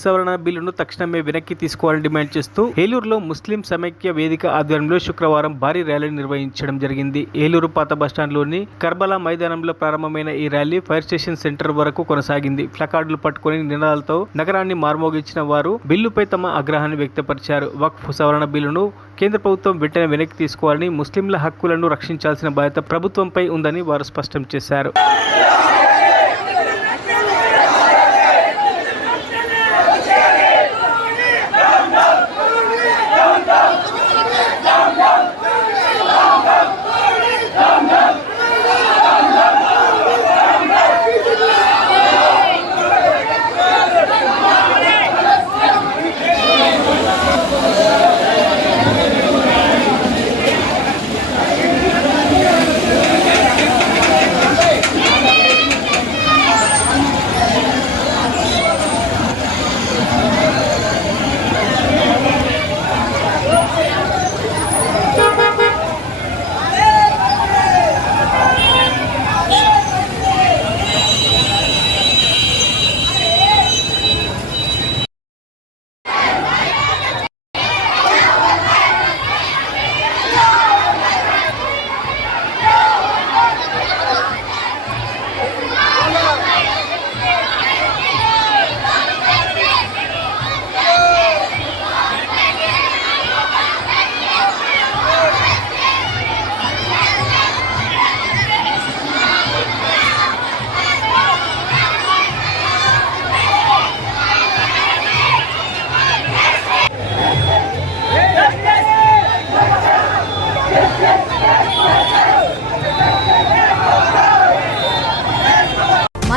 సవరణ బిల్లును తక్షణమే వెనక్కి తీసుకోవాలని డిమాండ్ చేస్తూ ఏలూరులో ముస్లిం సమైక్య వేదిక ఆధ్వర్యంలో శుక్రవారం భారీ ర్యాలీ నిర్వహించడం జరిగింది. ఏలూరు పాత బస్టాండ్లోని కర్బలా మైదానంలో ప్రారంభమైన ఈ ర్యాలీ ఫైర్ స్టేషన్ సెంటర్ వరకు కొనసాగింది. ప్లకార్డులు పట్టుకుని నినాదాలతో నగరాన్ని మార్మోగించిన వారు బిల్లుపై తమ ఆగ్రహాన్ని వ్యక్తపరిచారు. వక్ఫ్ సవరణ బిల్లును కేంద్ర ప్రభుత్వం వెంటనే వెనక్కి తీసుకోవాలని ముస్లింల హక్కులను రక్షించాల్సిన బాధ్యత ప్రభుత్వంపై ఉందని వారు స్పష్టం చేశారు.